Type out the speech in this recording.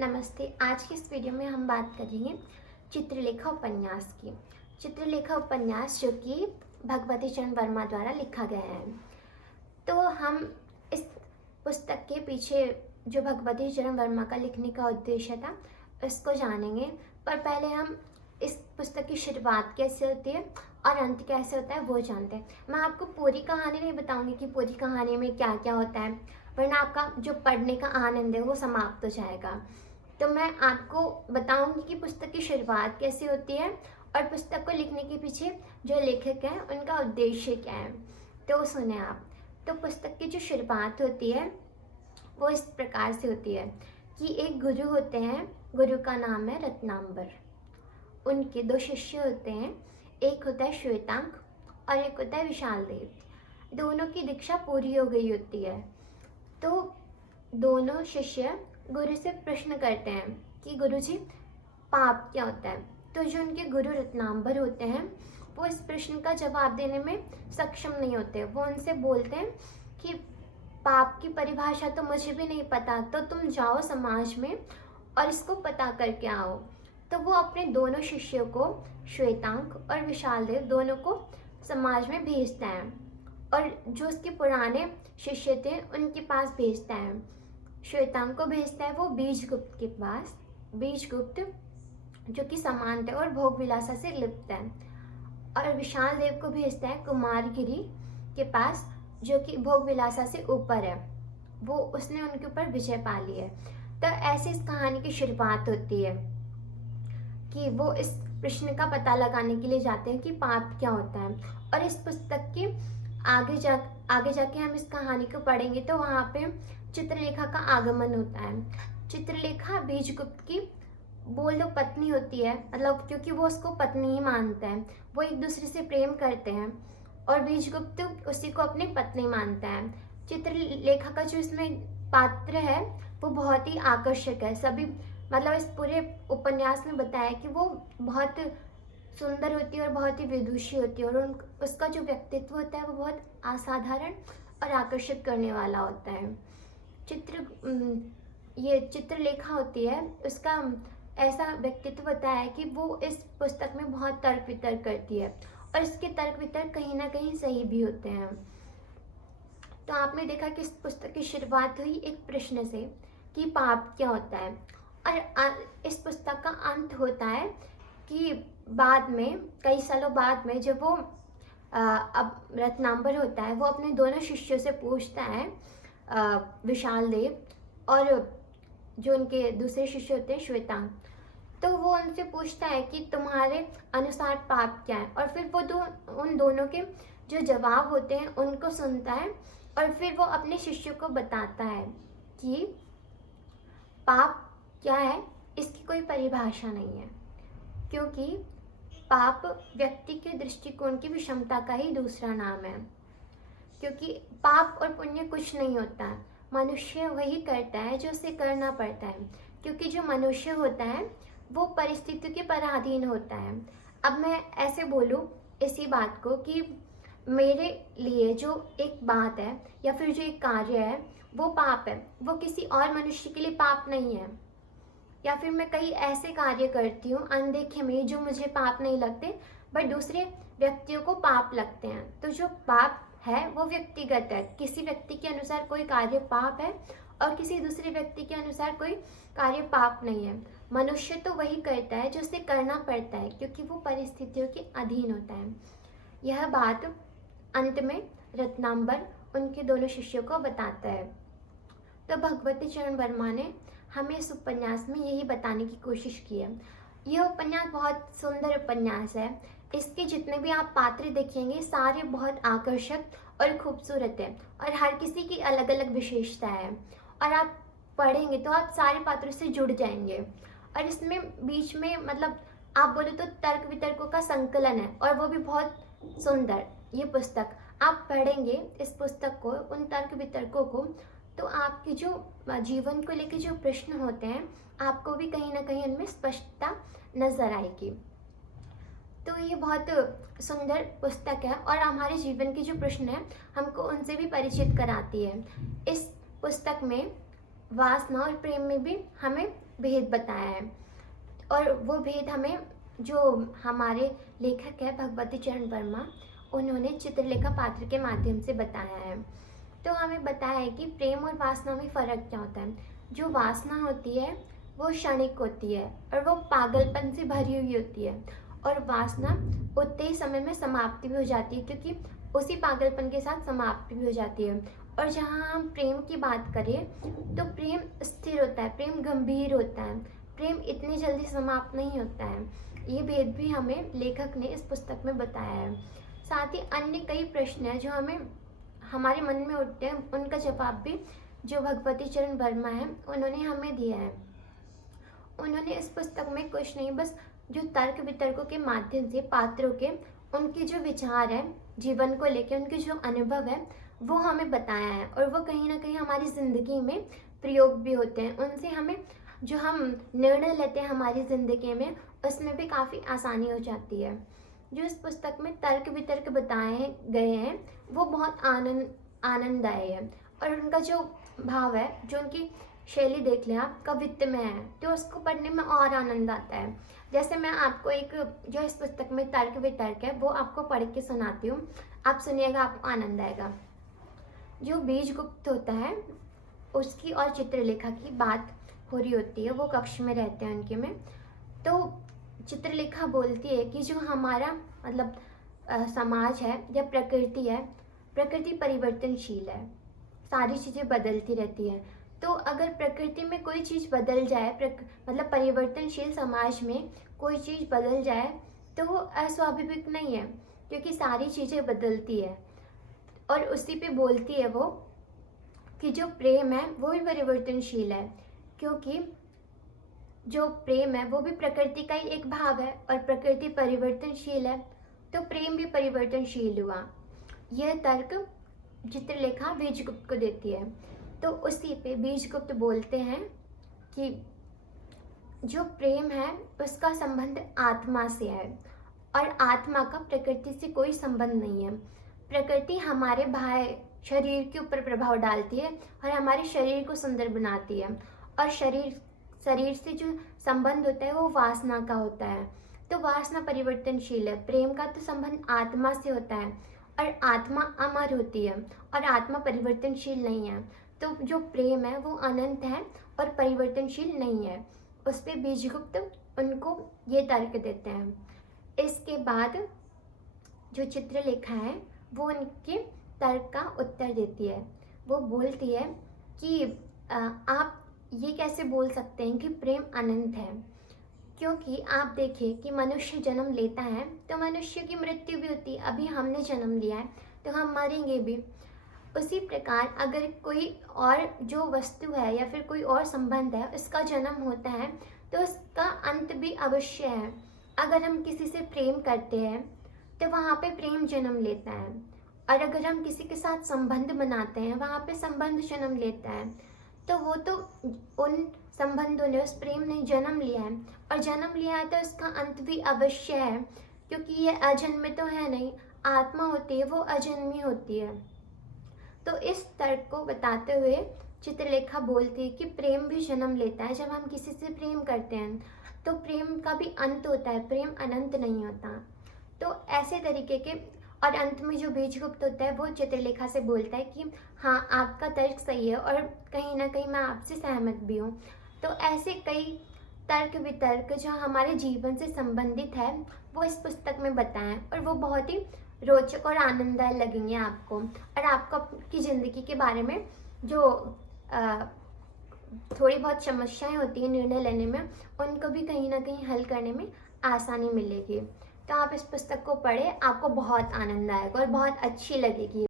नमस्ते। आज की इस वीडियो में हम बात करेंगे चित्रलेखा उपन्यास की। चित्रलेखा उपन्यास जो कि भगवती चरण वर्मा द्वारा लिखा गया है। तो हम इस पुस्तक के पीछे जो भगवती चरण वर्मा का लिखने का उद्देश्य था उसको जानेंगे, पर पहले हम इस पुस्तक की शुरुआत कैसे होती है और अंत कैसे होता है वो जानते हैं। मैं आपको पूरी कहानी नहीं बताऊंगी कि पूरी कहानी में क्या क्या होता है, वरना आपका जो पढ़ने का आनंद है वो समाप्त हो जाएगा। तो मैं आपको बताऊंगी कि पुस्तक की शुरुआत कैसे होती है और पुस्तक को लिखने के पीछे जो लेखक हैं उनका उद्देश्य क्या है। तो सुने आप। तो पुस्तक की जो शुरुआत होती है वो इस प्रकार से होती है कि एक गुरु होते हैं, गुरु का नाम है रत्नांबर। उनके दो शिष्य होते हैं, एक होता है श्वेतांक और एक होता है विशाल देव। दोनों की दीक्षा पूरी हो गई होती है। तो दोनों शिष्य गुरु से प्रश्न करते हैं कि गुरुजी पाप क्या होता है। तो जो उनके गुरु रत्नांबर होते हैं वो इस प्रश्न का जवाब देने में सक्षम नहीं होते। वो उनसे बोलते हैं कि पाप की परिभाषा तो मुझे भी नहीं पता, तो तुम जाओ समाज में और इसको पता करके आओ। तो वो अपने दोनों शिष्यों को, श्वेतांक और विशाल देव, दोनों को समाज में भेजता है और जो उसके पुराने शिष्य थे उनके पास भेजता है। श्वेतांक को भेजता है वो बीजगुप्त के पास। बीजगुप्त जो कि समांत और भोग विलासा से लिप्त है। और विशाल देव को भेजता है कुमारगिरी के पास जो कि भोग विलासा से ऊपर है। वो उसने उनके ऊपर विजय पा ली है। तो ऐसे इस कहानी की शुरुआत होती है कि वो इस प्रश्न का पता लगाने के लिए जाते हैं कि पाप क्या होता है। और इस पुस्तक के आगे जाके हम इस कहानी को पढ़ेंगे तो वहाँ पे चित्रलेखा का आगमन होता है। चित्रलेखा बीजगुप्त की बोल दो पत्नी होती है, मतलब क्योंकि वो उसको पत्नी ही मानता है। वो एक दूसरे से प्रेम करते हैं और बीजगुप्त उसी को अपनी पत्नी मानता है। चित्रलेखा का जो इसमें पात्र है वो बहुत ही आकर्षक है। सभी मतलब इस पूरे उपन्यास में बताया कि वो बहुत सुंदर होती है और बहुत ही विदुषी होती है और उसका जो व्यक्तित्व होता है वो बहुत असाधारण और आकर्षित करने वाला होता है। ये चित्रलेखा होती है, उसका ऐसा व्यक्तित्व होता है कि वो इस पुस्तक में बहुत तर्क वितर्क करती है और इसके तर्क वितर्क कहीं ना कहीं सही भी होते हैं। तो आपने देखा कि इस पुस्तक की शुरुआत हुई एक प्रश्न से कि पाप क्या होता है और इस पुस्तक का अंत होता है कि बाद में, कई सालों बाद में, जब वो अब रत्नांबर होता है वो अपने दोनों शिष्यों से पूछता है, विशाल देव और जो उनके दूसरे शिष्य होते हैं श्वेतांग, तो वो उनसे पूछता है कि तुम्हारे अनुसार पाप क्या है। और फिर वो उन दोनों के जो जवाब होते हैं उनको सुनता है और फिर वो अपने शिष्यों को बताता है कि पाप क्या है, इसकी कोई परिभाषा नहीं है, क्योंकि पाप व्यक्ति के दृष्टिकोण की विषमता का ही दूसरा नाम है। क्योंकि पाप और पुण्य कुछ नहीं होता, मनुष्य वही करता है जो उसे करना पड़ता है। क्योंकि जो मनुष्य होता है वो परिस्थितियों के पराधीन होता है। अब मैं ऐसे बोलूँ इसी बात को कि मेरे लिए जो एक बात है या फिर जो एक कार्य है वो पाप है, वो किसी और मनुष्य के लिए पाप नहीं है। या फिर मैं कई ऐसे कार्य करती हूँ अनदेखे में जो मुझे पाप नहीं लगते बट दूसरे व्यक्तियों को पाप लगते हैं। तो जो पाप है वो व्यक्तिगत है, किसी व्यक्ति के अनुसार कोई कार्य पाप है और किसी दूसरे व्यक्ति के अनुसार कोई कार्य पाप नहीं है। मनुष्य तो वही करता है जो उसे करना पड़ता है क्योंकि वो परिस्थितियों के अधीन होता है। यह बात अंत में रत्नांबर उनके दोनों शिष्यों को बताता है। तो भगवती चरण वर्मा ने हमें इस उपन्यास में यही बताने की कोशिश की है। यह उपन्यास बहुत सुंदर उपन्यास है। इसके जितने भी आप पात्र देखेंगे सारे बहुत आकर्षक और खूबसूरत है और हर किसी की अलग अलग विशेषता है और आप पढ़ेंगे तो आप सारे पात्रों से जुड़ जाएंगे। और इसमें बीच में मतलब आप बोले तो तर्क वितर्कों का संकलन है और वो भी बहुत सुंदर। ये पुस्तक आप पढ़ेंगे, इस पुस्तक को, उन तर्क वितर्कों को, तो आपके जो जीवन को लेकर जो प्रश्न होते हैं आपको भी कहीं ना कहीं उनमें स्पष्टता नजर आएगी। तो ये बहुत सुंदर पुस्तक है और हमारे जीवन के जो प्रश्न हैं हमको उनसे भी परिचित कराती है। इस पुस्तक में वासना और प्रेम में भी हमें भेद बताया है। और वो भेद हमें जो हमारे लेखक है भगवती चरण वर्मा, उन्होंने चित्रलेखा पात्र के माध्यम से बताया है। तो हमें बताया है कि प्रेम और वासना में फ़र्क क्या होता है। जो वासना होती है वो क्षणिक होती है और वो पागलपन से भरी हुई होती है, और वासना उतने ही समय में समाप्ति भी हो जाती है, क्योंकि उसी पागलपन के साथ समाप्ति भी हो जाती है। और जहाँ हम प्रेम की बात करें तो प्रेम स्थिर होता है, प्रेम गंभीर होता है, प्रेम इतनी जल्दी समाप्त नहीं होता है। ये भेद भी हमें लेखक ने इस पुस्तक में बताया है। साथ ही अन्य कई प्रश्न हैं जो हमें हमारे मन में उठते हैं, उनका जवाब भी जो भगवती चरण वर्मा है उन्होंने हमें दिया है। उन्होंने इस पुस्तक में कुछ नहीं, बस जो तर्क वितर्कों के माध्यम से पात्रों के उनके जो विचार है जीवन को लेकर, उनके जो अनुभव है वो हमें बताया है, और वो कहीं ना कहीं हमारी ज़िंदगी में प्रयोग भी होते हैं। उनसे हमें जो हम निर्णय लेते हैं हमारी ज़िंदगी में, उसमें भी काफ़ी आसानी हो जाती है। जो इस पुस्तक में तर्क वितर्क बताए गए हैं वो बहुत आनंददायी है, और उनका जो भाव है, जो उनकी शैली देख लें आप, कवित्वमय है, तो उसको पढ़ने में और आनंद आता है। जैसे मैं आपको एक जो इस पुस्तक में तर्क वितर्क है वो आपको पढ़ के सुनाती हूँ, आप सुनिएगा, आपको आनंद आएगा। जो बीजगुप्त होता है उसकी और चित्रलेखा की बात हो रही होती है, वो कक्ष में रहते हैं उनके में। तो चित्रलेखा बोलती है कि जो हमारा मतलब समाज है या प्रकृति है, प्रकृति परिवर्तनशील है, सारी चीज़ें बदलती रहती है। तो अगर प्रकृति में कोई चीज़ बदल जाए, मतलब परिवर्तनशील समाज में कोई चीज़ बदल जाए, तो वो अस्वाभाविक नहीं है, क्योंकि सारी चीज़ें बदलती है। और उसी पे बोलती है वो कि जो प्रेम है वो भी परिवर्तनशील है, क्योंकि जो प्रेम है वो भी प्रकृति का ही एक भाग है, और प्रकृति परिवर्तनशील है तो प्रेम भी परिवर्तनशील हुआ। यह तर्क चित्रलेखा बीजगुप्त को देती है। तो उसी पे बीजगुप्त बोलते हैं कि जो प्रेम है उसका संबंध आत्मा से है, और आत्मा का प्रकृति से कोई संबंध नहीं है। प्रकृति हमारे बाह्य शरीर के ऊपर प्रभाव डालती है और हमारे शरीर को सुंदर बनाती है, और शरीर से जो संबंध होता है वो वासना का होता है। तो वासना परिवर्तनशील है, प्रेम का तो संबंध आत्मा से होता है, और आत्मा अमर होती है और आत्मा परिवर्तनशील नहीं है। तो जो प्रेम है वो अनंत है और परिवर्तनशील नहीं है। उस पर बीजगुप्त उनको ये तर्क देते हैं। इसके बाद जो चित्रलेखा है वो उनके तर्क का उत्तर देती है। वो बोलती है कि आप ये कैसे बोल सकते हैं कि प्रेम अनंत है, क्योंकि आप देखिए कि मनुष्य जन्म लेता है तो मनुष्य की मृत्यु भी होती है। अभी हमने जन्म लिया है तो हम मरेंगे भी। उसी प्रकार अगर कोई और जो वस्तु है या फिर कोई और संबंध है उसका जन्म होता है तो उसका अंत भी अवश्य है। अगर हम किसी से प्रेम करते हैं तो वहाँ पे प्रेम जन्म लेता है, और अगर हम किसी के साथ संबंध बनाते हैं वहाँ पे संबंध जन्म लेता है। तो वो तो उन संबंधों ने, उस प्रेम ने जन्म लिया है, और जन्म लिया है तो उसका अंत भी अवश्य है, क्योंकि ये अजन्म तो है नहीं, आत्मा होती है वो अजन्मी होती है। तो इस तर्क को बताते हुए चित्रलेखा बोलती है कि प्रेम भी जन्म लेता है। जब हम किसी से प्रेम करते हैं तो प्रेम का भी अंत होता है, प्रेम अनंत नहीं होता। तो ऐसे तरीके के, और अंत में जो बीजगुप्त होता है वो चित्रलेखा से बोलता है कि हाँ, आपका तर्क सही है, और कहीं ना कहीं मैं आपसे सहमत भी हूँ। तो ऐसे कई तर्क वितर्क जो हमारे जीवन से संबंधित है वो इस पुस्तक में बताएं, और वो बहुत ही रोचक और आनंददायक लगेंगे आपको, और आपको आपकी ज़िंदगी के बारे में जो थोड़ी बहुत समस्याएं होती हैं निर्णय लेने में, उनको भी कहीं ना कहीं हल करने में आसानी मिलेगी। तो आप इस पुस्तक को पढ़ें, आपको बहुत आनंद आएगा और बहुत अच्छी लगेगी।